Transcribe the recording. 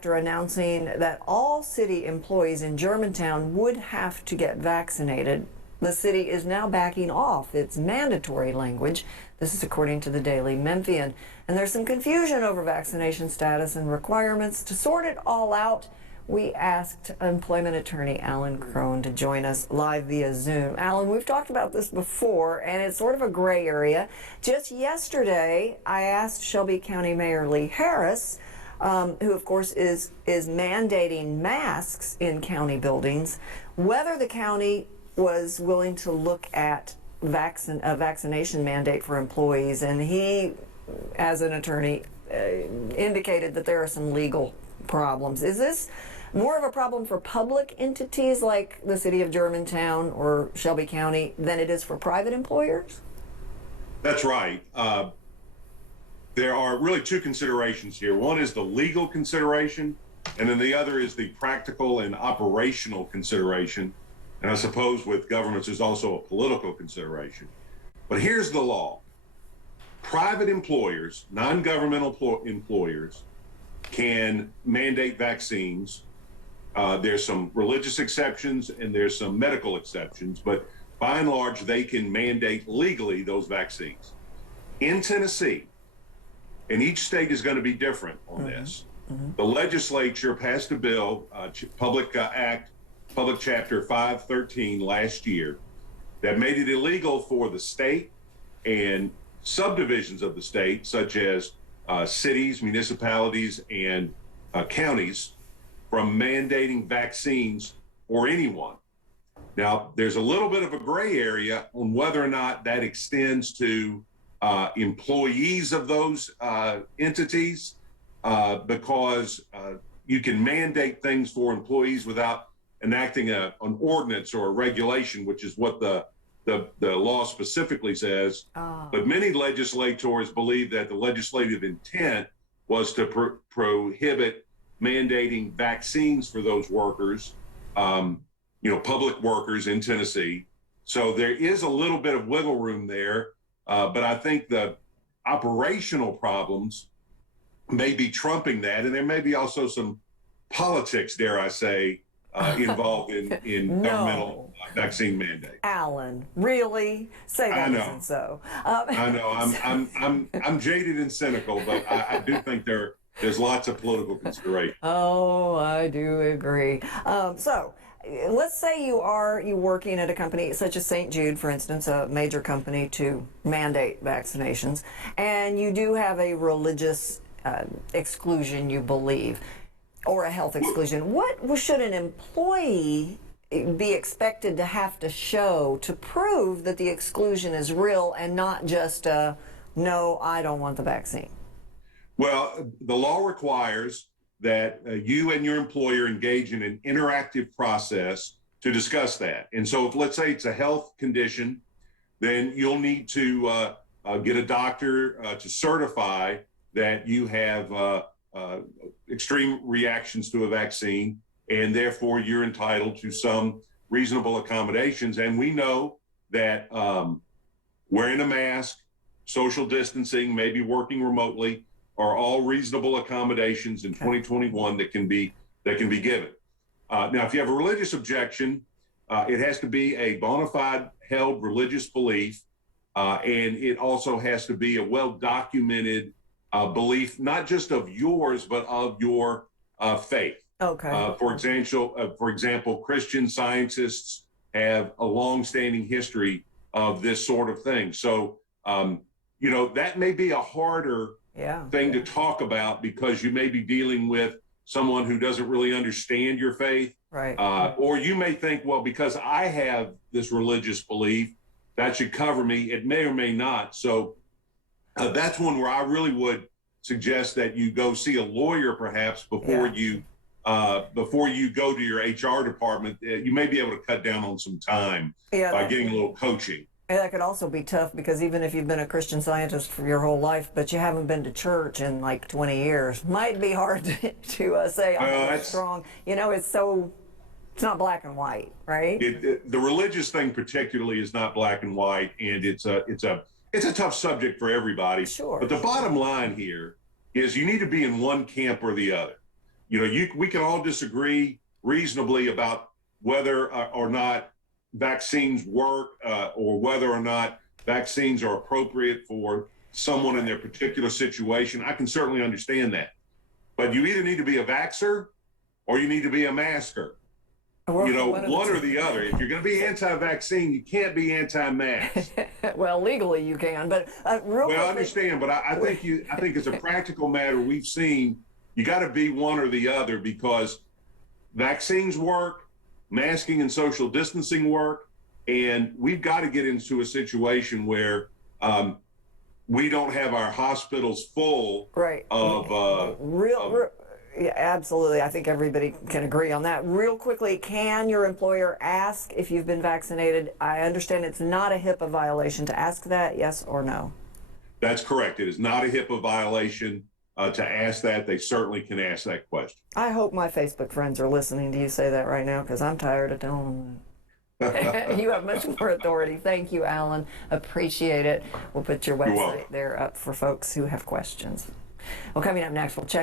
after announcing that all city employees in Germantown would have to get vaccinated. The city is now backing off its mandatory language. This is according to the Daily Memphian. And there's some confusion over vaccination status and requirements. To sort it all out, we asked employment attorney Alan Crone to join us live via Zoom. Alan, we've talked about this before, and it's sort of a gray area. Just yesterday, I asked Shelby County Mayor Lee Harris, who of course is mandating masks in county buildings, whether the county was willing to look at a vaccination mandate for employees, and he, as an attorney, indicated that there are some legal problems. Is this more of a problem for public entities like the city of Germantown or Shelby County than it is for private employers? That's right. There are really two considerations here. One is the legal consideration, and then the other is the practical and operational consideration. And I suppose with governments, there's also a political consideration. But here's the law. Private employers, non-governmental employers, can mandate vaccines. There's some religious exceptions and there's some medical exceptions, but by and large, they can mandate legally those vaccines. In Tennessee, and each state is going to be different on this, the legislature passed a bill, Public Chapter 513 last year, that made it illegal for the state and subdivisions of the state, such as cities, municipalities, and counties, from mandating vaccines for anyone. Now, there's a little bit of a gray area on whether or not that extends to employees of those entities, because you can mandate things for employees without enacting an ordinance or a regulation, which is what the law specifically says. But many legislators believe that the legislative intent was to prohibit mandating vaccines for those workers, public workers in Tennessee. So there is a little bit of wiggle room there, but I think the operational problems may be trumping that, and there may be also some politics, dare I say, involved in governmental vaccine mandate. Alan, really? Say that isn't so. I know. I'm jaded and cynical, but I do think there's lots of political consideration. Oh, I do agree. So let's say you're working at a company such as St. Jude, for instance, a major company to mandate vaccinations, and you do have a religious exclusion, you believe, or a health exclusion. What should an employee be expected to have to show to prove that the exclusion is real and not just no, I don't want the vaccine? Well, the law requires that you and your employer engage in an interactive process to discuss that. And so if, let's say, it's a health condition, then you'll need to get a doctor to certify that you have extreme reactions to a vaccine, and therefore you're entitled to some reasonable accommodations. And we know that wearing a mask, social distancing, maybe working remotely, are all reasonable accommodations in 2021 that can be given. Now, if you have a religious objection, it has to be a bona fide held religious belief, and it also has to be a well-documented belief, not just of yours, but of your faith. Okay. For example, Christian Scientists have a long-standing history of this sort of thing. So, that may be a harder thing to talk about because you may be dealing with someone who doesn't really understand your faith. Right. Or you may think, well, because I have this religious belief, that should cover me. It may or may not. So that's one where I really would suggest that you go see a lawyer perhaps before you go to your HR department. You may be able to cut down on some time by getting a little coaching. And that could also be tough because even if you've been a Christian Scientist for your whole life, but you haven't been to church in like 20 years, might be hard to say I'm strong. It's not black and white, right? The religious thing particularly is not black and white, and it's a tough subject for everybody. Sure. But the bottom line here is you need to be in one camp or the other. we can all disagree reasonably about whether or not vaccines work or whether or not vaccines are appropriate for someone in their particular situation. I can certainly understand that. But you either need to be a vaxxer or you need to be a masker. One or the other. If you're going to be anti-vaccine, you can't be anti-mask. Well, legally you can, but Well, I understand, but I think as a practical matter, we've seen you got to be one or the other because vaccines work, masking and social distancing work, and we've got to get into a situation where we don't have our hospitals full of Yeah, absolutely. I think everybody can agree on that. Real quickly, can your employer ask if you've been vaccinated? I understand it's not a HIPAA violation to ask that, yes or no? That's correct. It is not a HIPAA violation to ask that. They certainly can ask that question. I hope my Facebook friends are listening to you say that right now because I'm tired of telling them that. You have much more authority. Thank you, Alan. Appreciate it. We'll put your website there up for folks who have questions. Well, coming up next, we'll check